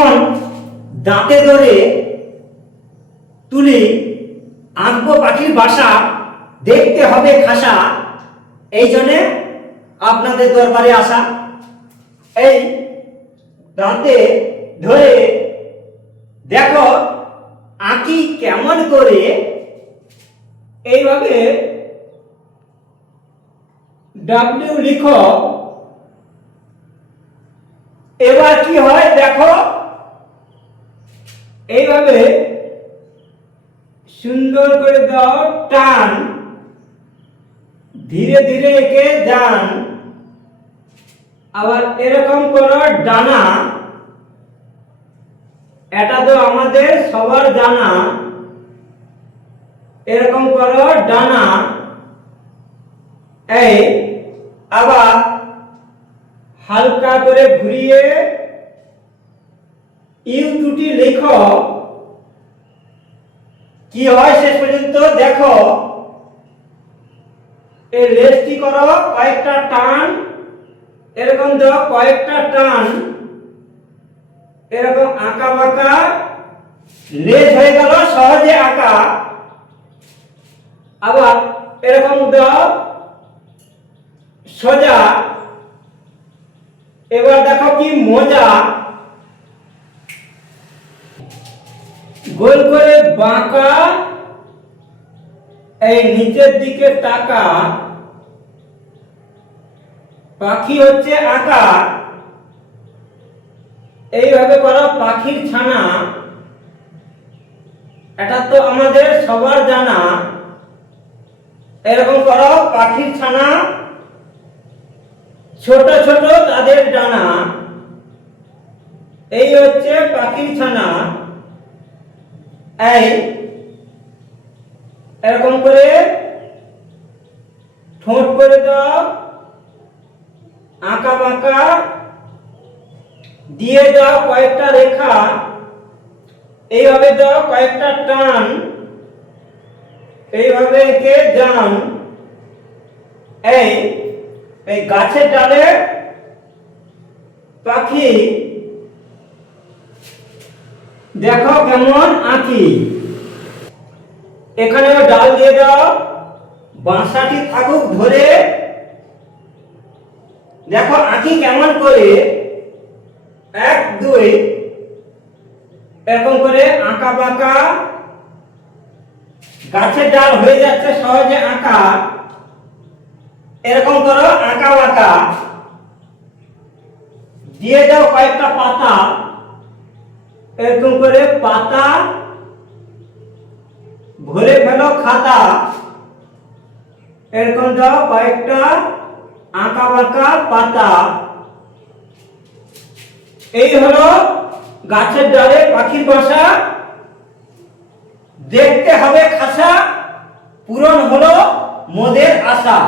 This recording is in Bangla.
এখন দাঁতে ধরে তুলি আঁকবো পাখির বাসা, দেখতে হবে খাসা, এই জন্যে আপনাদের দরবারে আসা। এই দাঁতে ধরে দেখো আঁকি কেমন করে, এইভাবে ডাব্লিউ লিখো। এবার কি হয় দেখো, এইভাবে সুন্দর করে দাও টান, ধীরে ধীরে এঁকে যান। আবার এরকম করো ডানা, এটা তো আমাদের সবার জানা। এরকম করো ডানা। এই আবার হালকা করে ঘুরিয়ে ইউ দুটি লেখো। কি হয় শেষ পর্যন্ত দেখো। এই লেজটি করো কয়েকটা টান, এরকম দাও কয়েকটা টান, এরকম আঁকা বাঁকা লেজ হয়ে গেল সহজে আঁকা। আবার এরকম দাও সোজা। এবার দেখো কি মজা, গোল করে বাঁকা, এই নিচের দিকে টাকা, পাখি হচ্ছে আঁকা। এইভাবে করো পাখির ছানা, এটা তো আমাদের সবার জানা। এরকম করো পাখির ছানা, ছোট ছোট তাদের ডানা, এই হচ্ছে পাখির ছানা। এই এরকম করে ঠোঁট করে দাও আঁকা বাঁকা, দিয়ে দাও কয়েকটা রেখা, এইভাবে দাও কয়েকটা টান, এইভাবে এঁকে যান। এই এই গাছের ডালে পাখি দেখো কেমন আঁকি। এখানে ডাল দিয়ে দাও, বাঁশাটি থাকুক ধরে। দেখো আঁকি কেমন করে, এক দুই, এরকম করে আঁকা বাঁকা। গাছের ডাল হয়ে যাচ্ছে সহজে আঁকা। এরকম করো আঁকা বাঁকা, দিয়ে দাও কয়েকটা পাতা, এরকম করে পাতা ভরে ফেলো খাতা। এরকম দাও কয়েকটা আঁকা বাঁকা পাতা। এই হলো গাছের ডালে পাখির বাসা, দেখতে হবে খাসা, পূরণ হলো মোদের আশা।